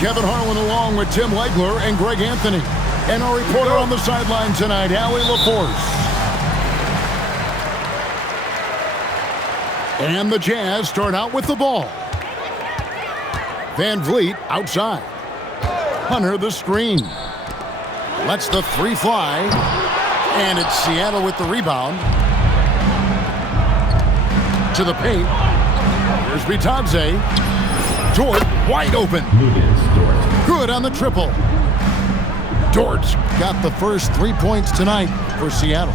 Kevin Harlan along with Tim Legler and Greg Anthony. And our reporter on the sideline tonight, Allie LaForce. And the Jazz start out with the ball. Van Vliet outside. Hunter the screen. Lets the three fly. And it's Seattle with the rebound. To the paint. Here's Bitadze. Dort wide open. Good on the triple. Dort's got the first 3 points tonight for Seattle.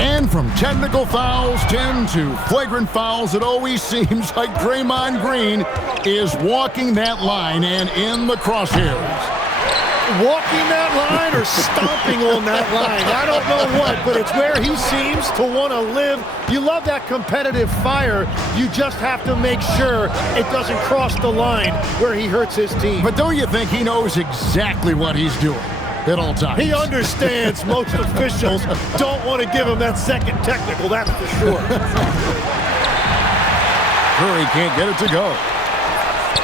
And from technical fouls, Tim, to flagrant fouls, it always seems like Draymond Green is walking that line and in the crosshairs. Walking that line or stomping on that line. I don't know what, but it's where he seems to want to live. You love that competitive fire. You just have to make sure it doesn't cross the line where he hurts his team. But don't you think he knows exactly what he's doing at all times? He understands most officials don't want to give him that second technical, that's for sure. Curry can't get it to go.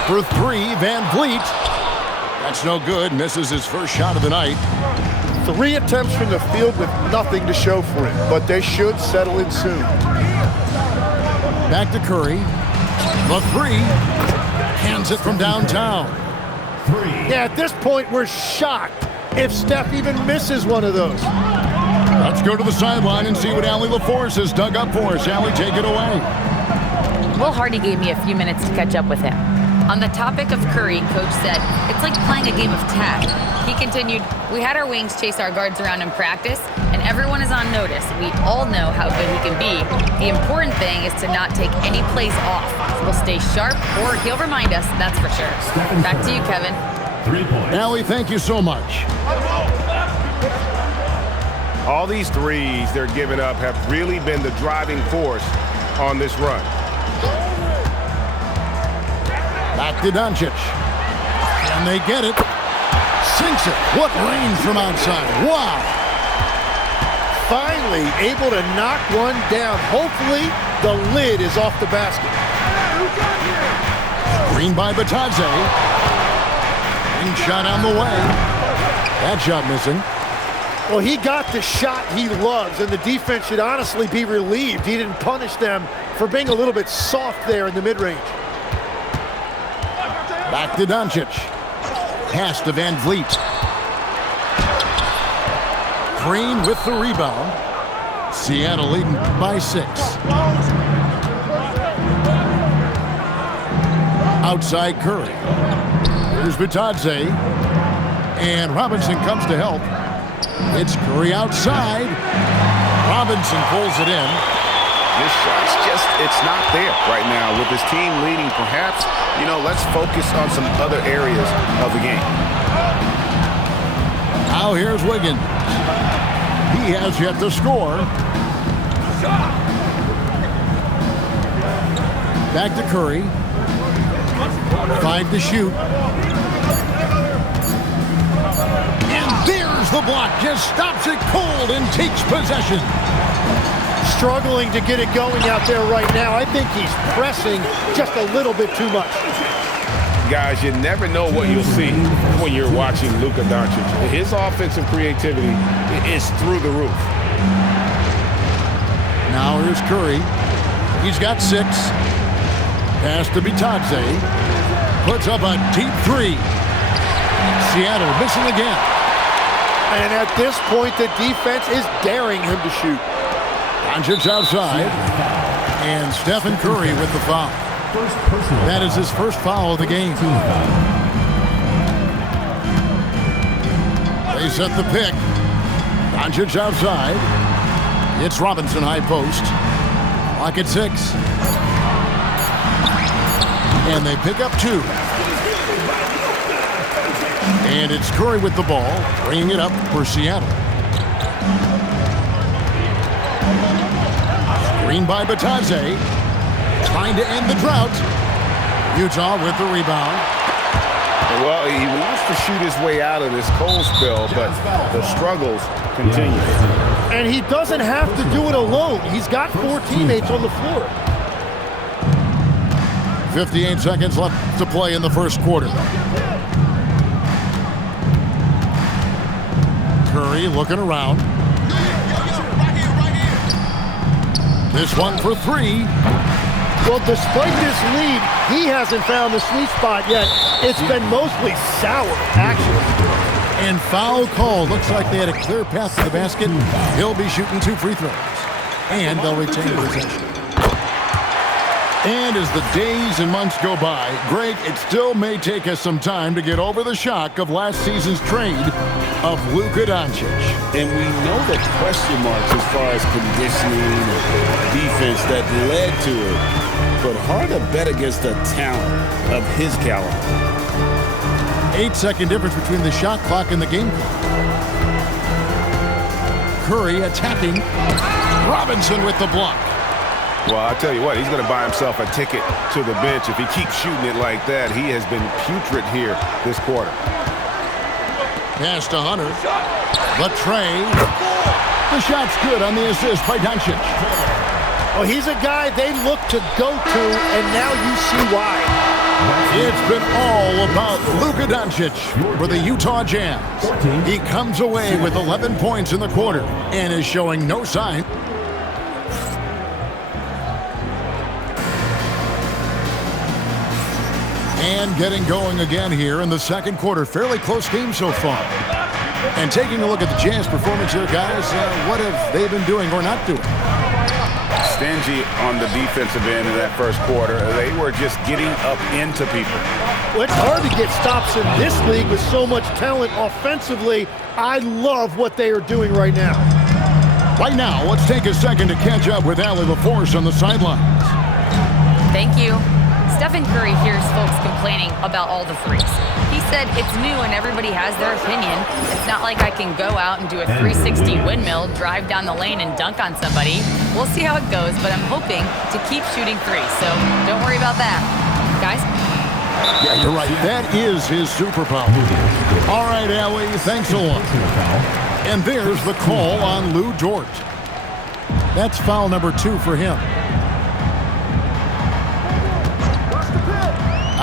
For three, Van Vliet. That's no good. Misses his first shot of the night. 3 attempts from the field with nothing to show for it, but they should settle in soon. Back to Curry. The three. Hands it from downtown. Yeah, at this point, we're shocked if Steph even misses one of those. Let's go to the sideline and see what Allie LaForce has dug up for us. Allie, take it away. Will Hardy gave me a few minutes to catch up with him. On the topic of Curry, Coach said, it's like playing a game of tag. He continued, we had our wings chase our guards around in practice, and everyone is on notice. We all know how good he can be. The important thing is to not take any plays off. We'll stay sharp, or he'll remind us, that's for sure. Back to you, Kevin. 3 points. Allie, thank you so much. All these threes they're giving up have really been the driving force on this run. Back to Doncic. And they get it. Sinks it. What range from outside. Wow. Finally able to knock one down. Hopefully the lid is off the basket. Green by Bitadze. Green shot on the way. That shot missing. Well, he got the shot he loves, and the defense should honestly be relieved. He didn't punish them for being a little bit soft there in the mid-range. Back to Doncic. Pass to Van Vliet. Green with the rebound. Seattle leading by 6. Outside Curry. Here's Bitadze. And Robinson comes to help. It's Curry outside. Robinson pulls it in. This shot's just, it's not there right now. With his team leading, perhaps, let's focus on some other areas of the game. Now here's Wiggins. He has yet to score. Back to Curry. 5 to shoot. And there's the block. Just stops it cold and takes possession. Struggling to get it going out there right now. I think he's pressing just a little bit too much. Guys, you never know what you'll see when you're watching Luka Doncic. His offensive creativity is through the roof. Now here's Curry. He's got 6. Pass to Bitadze. Puts up a deep 3. Seattle missing again. And at this point, the defense is daring him to shoot. Doncic outside. And Stephen Curry with the foul. That is his first foul of the game. They set the pick. Doncic outside. It's Robinson high post. Clock at 6. And they pick up 2. And it's Curry with the ball, bringing it up for Seattle. Screen by Bitadze. Trying to end the drought. Utah with the rebound. Well, he wants to shoot his way out of this cold spell, but the struggles continue. And he doesn't have to do it alone. He's got 4 teammates on the floor. 58 seconds left to play in the first quarter. Curry looking around. This one for three. Well, despite this lead, he hasn't found the sweet spot yet. It's been mostly sour action. And foul call. Looks like they had a clear path to the basket. He'll be shooting 2 free throws. And they'll retain possession. And as the days and months go by, Greg, it still may take us some time to get over the shock of last season's trade of Luka Doncic. And we know the question marks as far as conditioning and defense that led to it. But hard to bet against the talent of his caliber. 8-second difference between the shot clock and the game clock. Curry attacking. Robinson with the block. Well, I'll tell you what, he's going to buy himself a ticket to the bench. If he keeps shooting it like that, he has been putrid here this quarter. Pass to Hunter. The tray. The shot's good on the assist by Doncic. Well, he's a guy they look to go to, and now you see why. It's been all about Luka Doncic for the Utah Jazz. He comes away with 11 points in the quarter and is showing no sign. And getting going again here in the second quarter. Fairly close game so far. And taking a look at the Jazz performance here, guys, what have they been doing or not doing? Stingy on the defensive end in that first quarter. They were just getting up into people. Well, it's hard to get stops in this league with so much talent offensively. I love what they are doing right now. Right now, let's take a second to catch up with Allie LaForce on the sidelines. Thank you. Stephen Curry hears folks complaining about all the threes. He said it's new and everybody has their opinion. It's not like I can go out and do a 360 windmill, drive down the lane and dunk on somebody. We'll see how it goes, but I'm hoping to keep shooting threes, so don't worry about that. Guys? Yeah, you're right. That is his superpower. All right, Allie, thanks a lot. And there's the call on Lou Dort. That's foul number 2 for him.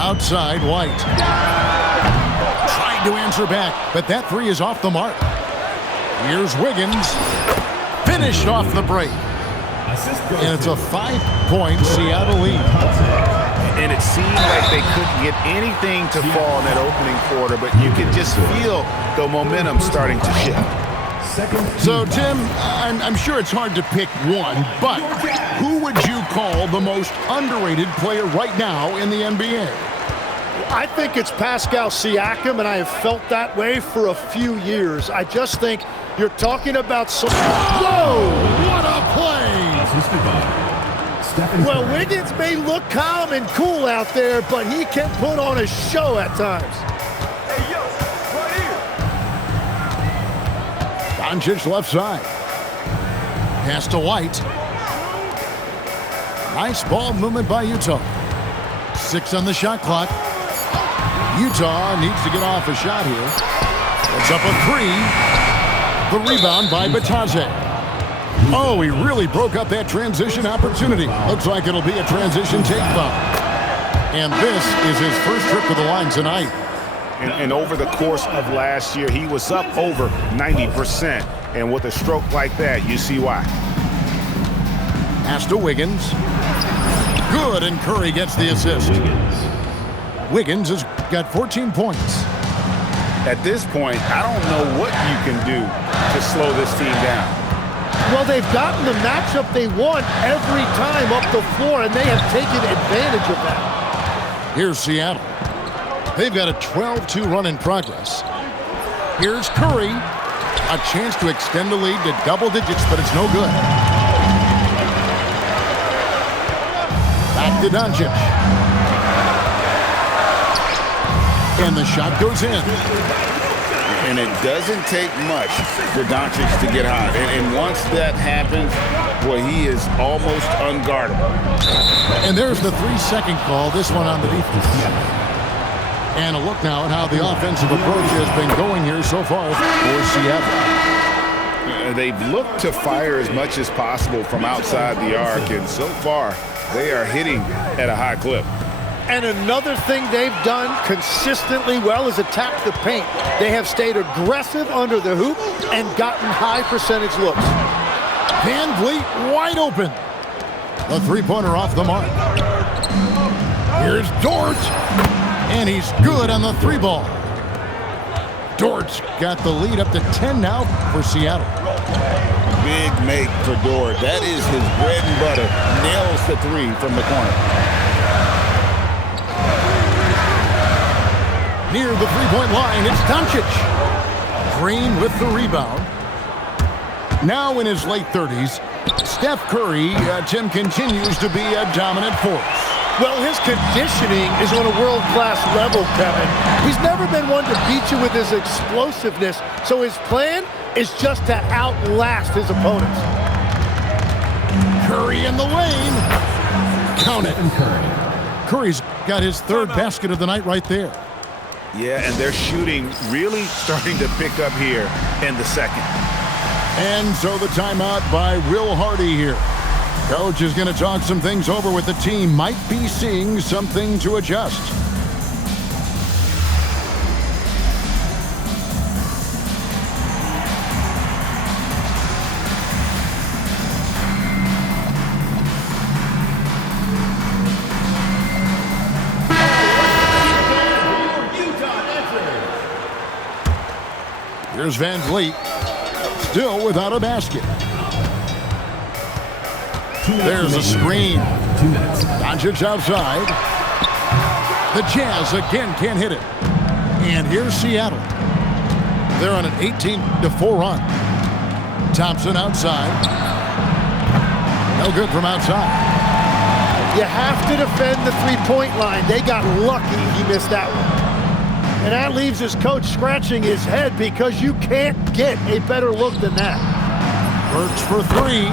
Outside, White. Trying to answer back, but that three is off the mark. Here's Wiggins. Finished off the break. And it's a 5-point Seattle lead. And it seemed like they couldn't get anything to fall in that opening quarter, but you could just feel the momentum starting to shift. So, Tim, I'm sure it's hard to pick one, but who would you call the most underrated player right now in the NBA? I think it's Pascal Siakam, and I have felt that way for a few years. I just think you're talking about some... Whoa! What a play! Well, Wiggins may look calm and cool out there, but he can put on a show at times. Doncic left side. Pass to White. Nice ball movement by Utah. 6 on the shot clock. Utah needs to get off a shot here. It's up a 3. The rebound by Bitadze. Oh, he really broke up that transition opportunity. Looks like it'll be a transition take foul. And this is his first trip to the line tonight. And over the course of last year, he was up over 90%. And with a stroke like that, you see why. Pass to Wiggins. Good, and Curry gets the assist. Wiggins has got 14 points. At this point, I don't know what you can do to slow this team down. Well, they've gotten the matchup they want every time up the floor, and they have taken advantage of that. Here's Seattle. They've got a 12-2 run in progress. Here's Curry. A chance to extend the lead to double digits, but it's no good. Back to Doncic. And the shot goes in. And it doesn't take much for Doncic to get hot. And once that happens, boy, he is almost unguardable. And there's the 3-second call, this one on the defense. And a look now at how the offensive approach has been going here so far for Seattle. They've looked to fire as much as possible from outside the arc, and so far they are hitting at a high clip. And another thing they've done consistently well is attack the paint. They have stayed aggressive under the hoop and gotten high percentage looks. Van Vliet wide open. The three-pointer off the mark. Here's Dort. And he's good on the three ball. Dort's got the lead up to 10 now for Seattle. Big make for Dort. That is his bread and butter. Nails the three from the corner. Near the three-point line, it's Doncic. Green with the rebound. Now in his late 30s, Steph Curry, Tim, continues to be a dominant force. Well, his conditioning is on a world-class level, Kevin. He's never been one to beat you with his explosiveness, so his plan is just to outlast his opponents. Curry in the lane. Count it. Curry's got his third basket of the night right there. Yeah, and their shooting really starting to pick up here in the second. And so the timeout by Will Hardy here. Coach is going to talk some things over with the team. Might be seeing something to adjust. Here's Van Vliet, still without a basket. There's a screen. Doncic outside. The Jazz again can't hit it. And here's Seattle. They're on an 18-4 run. Thompson outside. No good from outside. You have to defend the three-point line. They got lucky he missed that one. And that leaves his coach scratching his head because you can't get a better look than that. Burks for three.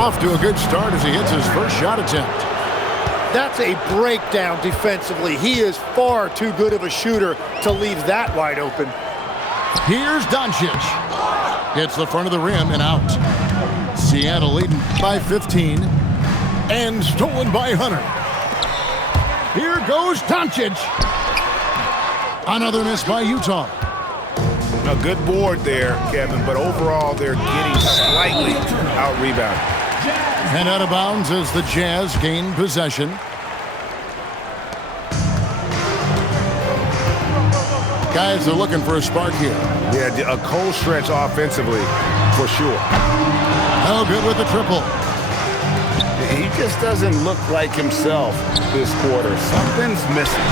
Off to a good start as he hits his first shot attempt. That's a breakdown defensively. He is far too good of a shooter to leave that wide open. Here's Doncic. Hits the front of the rim and out. Seattle leading by 15. And stolen by Hunter. Here goes Doncic. Another miss by Utah. A good board there, Kevin, but overall they're getting slightly out-rebounded. And out of bounds as the Jazz gain possession. Guys are looking for a spark here. Yeah, a cold stretch offensively, for sure. No good with the triple. He just doesn't look like himself this quarter. Something's missing.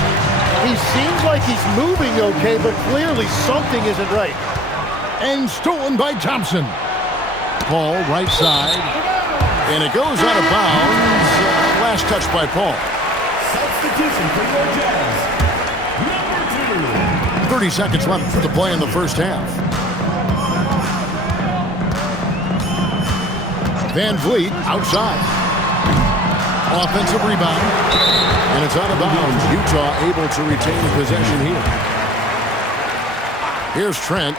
He seems like he's moving okay, but clearly something isn't right. And stolen by Thompson. Paul right side. And it goes out of bounds. Last touch by Paul. Substitution for your Jazz. Number 2. 30 seconds left to play in the first half. Van Vliet outside. Offensive rebound. And it's out of bounds. Utah able to retain possession here. Here's Trent.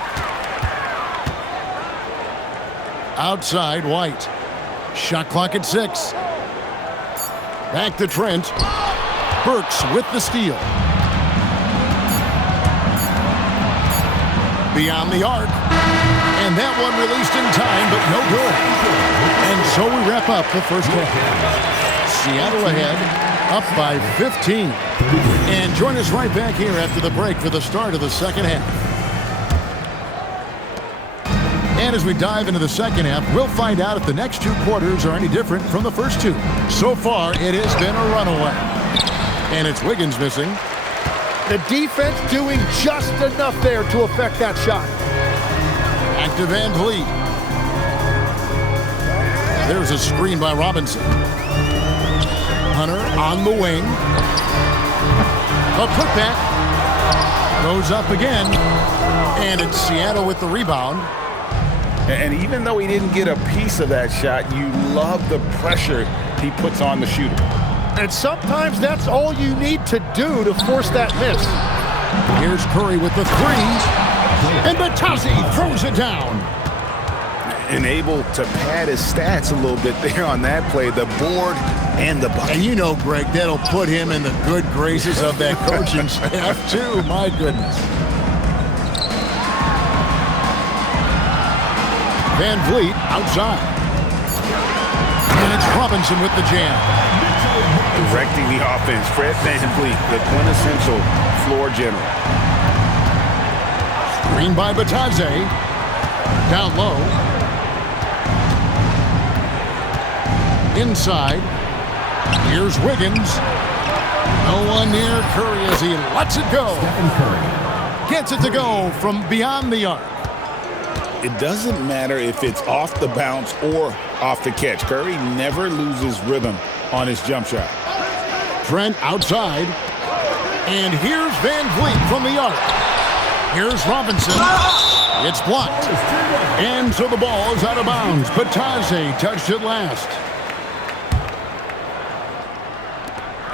Outside, White. Shot clock at 6. Back to Trent. Burks with the steal. Beyond the arc. And that one released in time, but no good. And so we wrap up the first half. Seattle ahead, up by 15. And join us right back here after the break for the start of the second half. And as we dive into the second half, we'll find out if the next two quarters are any different from the first two. So far, it has been a runaway. And it's Wiggins missing. The defense doing just enough there to affect that shot. Back to Van Vliet. There's a screen by Robinson. Hunter on the wing. A putback. Goes up again. And it's Seattle with the rebound. And even though he didn't get a piece of that shot, you love the pressure he puts on the shooter. And sometimes that's all you need to do to force that miss. Here's Curry with the three. And Batazzi throws it down. And able to pad his stats a little bit there on that play. The board and the bucket. And you know, Greg, that'll put him in the good graces of that coaching staff, too. My goodness. Van Vliet outside. And it's Robinson with the jam. Directing the offense, Fred Van Vliet, the quintessential floor general. Screen by Batadze. Down low. Inside. Here's Wiggins. No one near Curry as he lets it go. Stephen Curry. Gets it to go from beyond the arc. It doesn't matter if it's off the bounce or off the catch. Curry never loses rhythm on his jump shot. Trent outside. And here's Van Vliet from the arc. Here's Robinson. It's blocked. And so the ball is out of bounds. Batadze touched it last.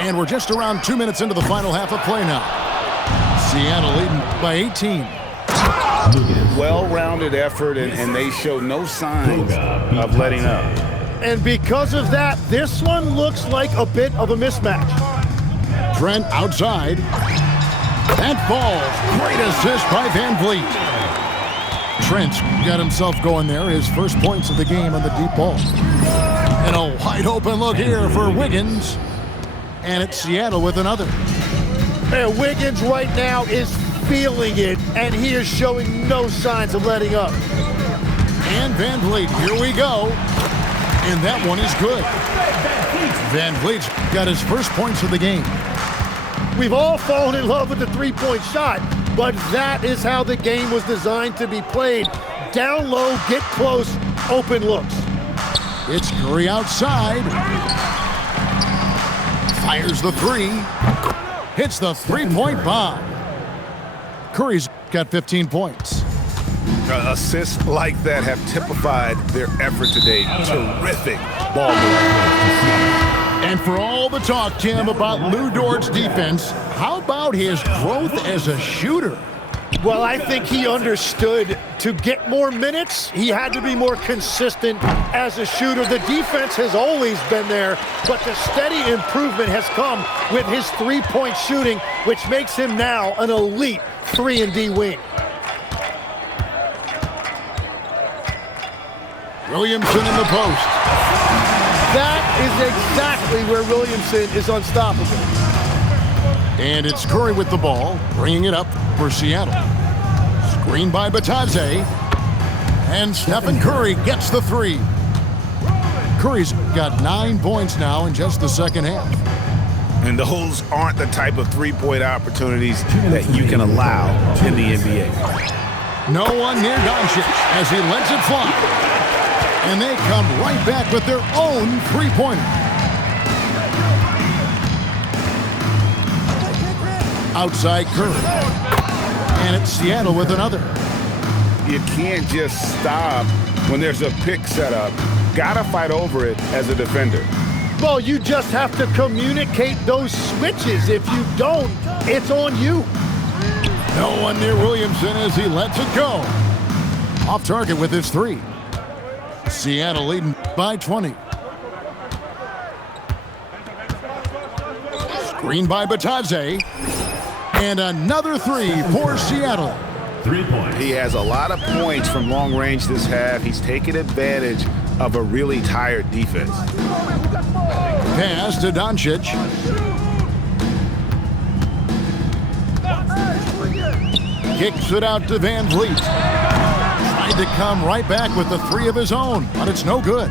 And we're just around 2 minutes into the final half of play now. Seattle leading by 18. Well-rounded effort, and they show no signs of letting up. And because of that, this one looks like a bit of a mismatch. Trent outside. That falls. Great assist by Van Vliet. Trent's got himself going there. His first points of the game on the deep ball. And a wide open look here for Wiggins. And it's Seattle with another. And Wiggins right now is feeling it, and he is showing no signs of letting up. And Van Vliet, here we go. And that one is good. Van Vliet's got his first points of the game. We've all fallen in love with the three-point shot, but that is how the game was designed to be played. Down low, get close, open looks. It's Curry outside. Fires the three. Hits the three-point bomb. Curry's got 15 points. Assists like that have typified their effort today. Terrific ball movement. And for all the talk, Tim, about Lu Dort's defense, how about his growth as a shooter? Well, I think he understood to get more minutes, he had to be more consistent as a shooter. The defense has always been there, but the steady improvement has come with his three-point shooting, which makes him now an elite 3-and-D wing. Williamson in the post. That is exactly where Williamson is unstoppable. And it's Curry with the ball, bringing it up for Seattle. Screen by Batadze. And Stephen Curry gets the three. Curry's got 9 points now in just the second half. And those aren't the type of three-point opportunities that you can allow in the NBA. No one near Doncic as he lets it fly. And they come right back with their own three-pointer. Outside Curry. And it's Seattle with another. You can't just stop when there's a pick set up. Gotta fight over it as a defender. Well, you just have to communicate those switches. If you don't, it's on you. No one near Williamson as he lets it go. Off target with his three. Seattle leading by 20. Screen by Batadze. And another three for Seattle. 3 points. He has a lot of points from long range this half. He's taken advantage of a really tired defense. Pass to Doncic. Kicks it out to Van Vliet. Tried to come right back with the three of his own, but it's no good.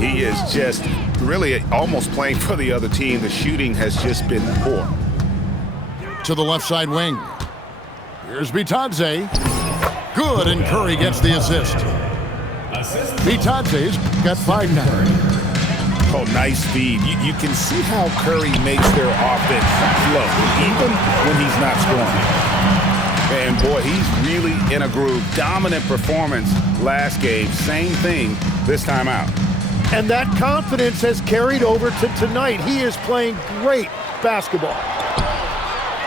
He is just really almost playing for the other team. The shooting has just been poor. To the left side wing. Here's Batadze. Good, and Curry gets the assist. Batadze's got 5 now. Oh, nice feed. You can see how Curry makes their offense flow, even when he's not scoring. And boy, he's really in a groove. Dominant performance last game. Same thing this time out. And that confidence has carried over to tonight. He is playing great basketball.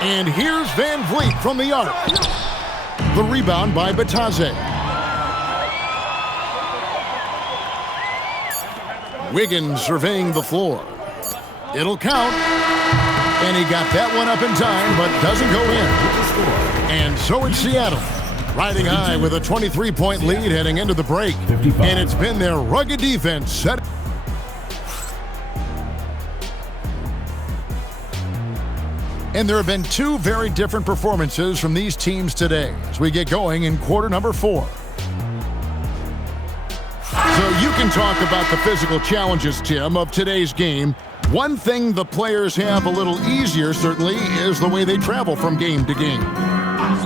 And here's Van Vliet from the arc. The rebound by Wiggins surveying the floor. It'll count. And he got that one up in time, but doesn't go in. And so it's Seattle, riding high with a 23-point lead heading into the break. 55. And it's been their rugged defense set. And there have been two very different performances from these teams today as we get going in quarter number 4. So you can talk about the physical challenges, Tim, of today's game. One thing the players have a little easier, certainly, is the way they travel from game to game.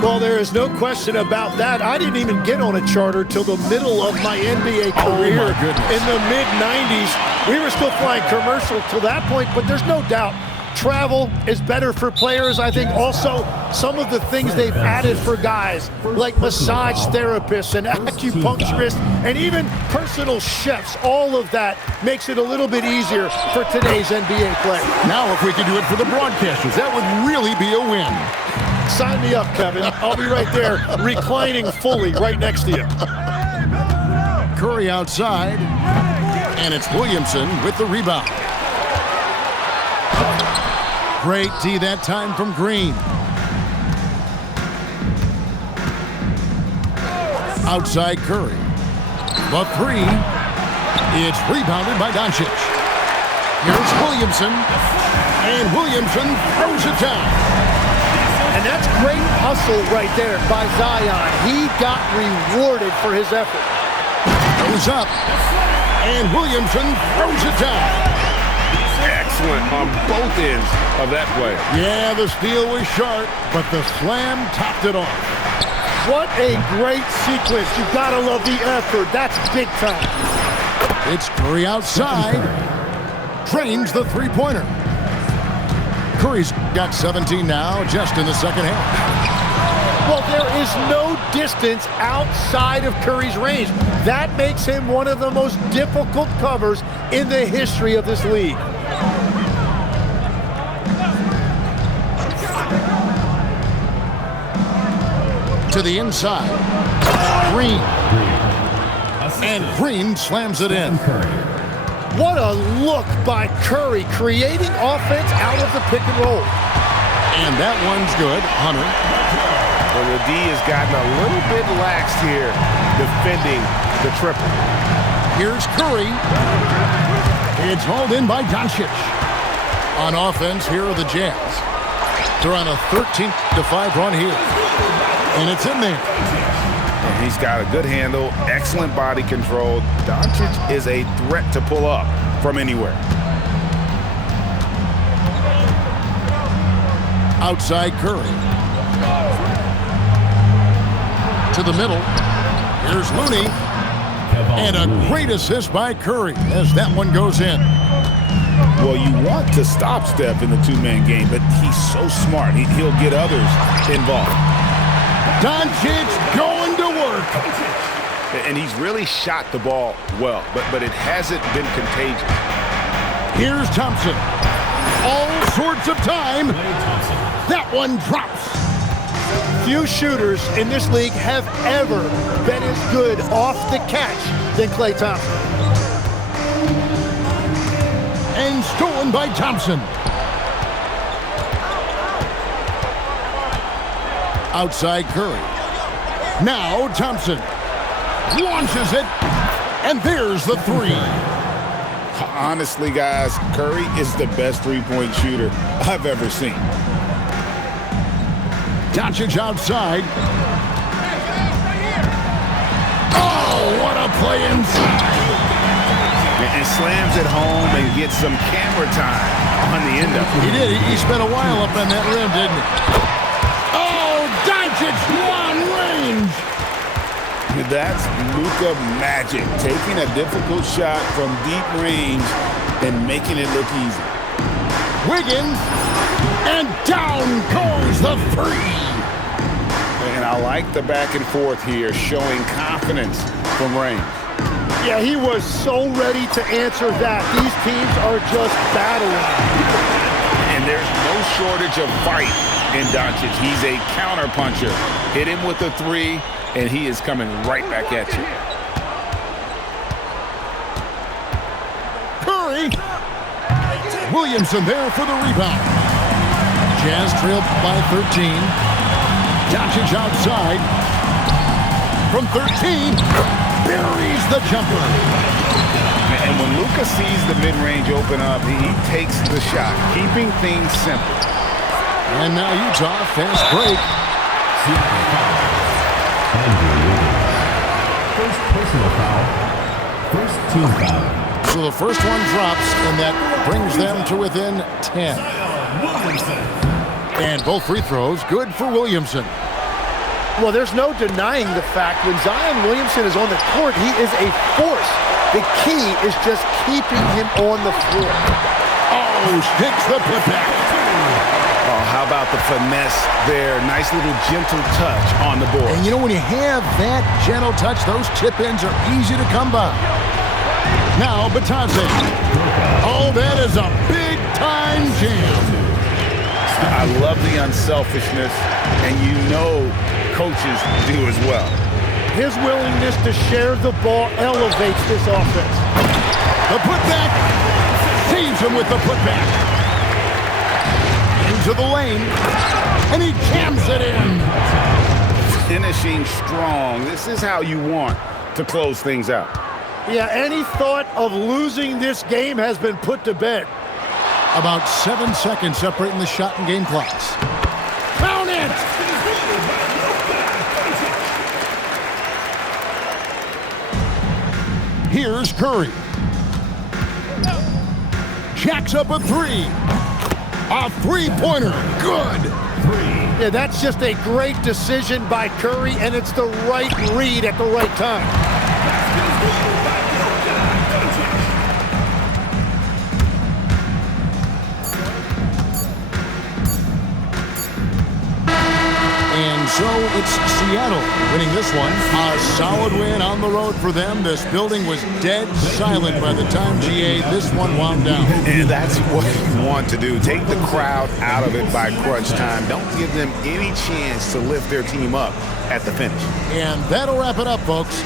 Well, there is no question about that. I didn't even get on a charter till the middle of my NBA career. Oh, my goodness. In the mid-90s. We were still flying commercial till that point, but there's no doubt travel is better for players. I think also some of the things they've added for guys like massage therapists and acupuncturists and even personal chefs, all of that makes it a little bit easier for today's NBA play. Now, if we could do it for the broadcasters, that would really be a win. Sign me up, Kevin. I'll be right there reclining fully right next to you. Curry outside, and it's Williamson with the rebound. Great D that time from Green. Outside Curry. The three. It's rebounded by Doncic. Here's Williamson. And Williamson throws it down. And that's great hustle right there by Zion. He got rewarded for his effort. Goes up. And Williamson throws it down. Excellent on both ends of that play. Yeah, the steal was sharp, but the slam topped it off. What a great sequence. You gotta love the effort. That's big time. It's Curry outside. Drains the three-pointer. Curry's got 17 now, just in the second half. Well, there is no distance outside of Curry's range. That makes him one of the most difficult covers in the history of this league. To the inside. Green. And Green slams it in. What a look by Curry, creating offense out of the pick and roll. And that one's good. Hunter. Well, the D has gotten a little bit lax here defending the triple. Here's Curry. It's hauled in by Doncic. On offense, here are the Jazz. They're on a 13-5 run here. And it's in there. And he's got a good handle, excellent body control. Doncic is a threat to pull up from anywhere. Outside Curry. To the middle. Here's Looney. And a great assist by Curry as that one goes in. Well, you want to stop Steph in the two-man game, but he's so smart. He'll get others involved. Doncic going to work. And he's really shot the ball well, but it hasn't been contagious. Here's Thompson. All sorts of time. That one drops. Few shooters in this league have ever been as good off the catch than Klay Thompson. And stolen by Thompson. Outside Curry. Now Thompson launches it, and there's the three. Honestly, guys, Curry is the best three-point shooter I've ever seen. Doncic outside. Oh, what a play inside. And slams it home and gets some camera time on the end of it. He did. He spent a while up on that rim, didn't he? Oh, Doncic long range. That's Luka magic, taking a difficult shot from deep range and making it look easy. Wiggins, and down goes the three. And I like the back and forth here, showing confidence from range. Yeah, he was so ready to answer that. These teams are just battling. And there's no shortage of fight in Doncic. He's a counterpuncher. Hit him with a three, and he is coming right back at you. Curry. Williamson there for the rebound. Jazz trailed by 13. Doncic outside. From 13, buries the jumper. And when Luka sees the mid-range open up, he takes the shot, keeping things simple. And now Utah, fast break. First personal foul. First team foul. So the first one drops, and that brings them to within 10. And both free throws good for Williamson. Well, there's no denying the fact when Zion Williamson is on the court, he is a force. The key is just keeping him on the floor. Oh, hits the putback. Oh, how about the finesse there? Nice little gentle touch on the board. And you know, when you have that gentle touch, those chip-ins are easy to come by. Now, Batadze. Oh, that is a big-time jam. I love the unselfishness, and you know coaches do as well. His willingness to share the ball elevates this offense. The putback. Saves him with the putback. Into the lane. And he jams it in. Finishing strong. This is how you want to close things out. Yeah, any thought of losing this game has been put to bed. About 7 seconds separating the shot and game clocks. Count it! Here's Curry. Jacks up a three. A three-pointer. Good. Yeah, that's just a great decision by Curry, and it's the right read at the right time. And so it's Seattle winning this one. A solid win on the road for them. This building was dead silent by the time, GA, this one wound down. And that's what you want to do. Take the crowd out of it by crunch time. Don't give them any chance to lift their team up at the finish. And that'll wrap it up, folks.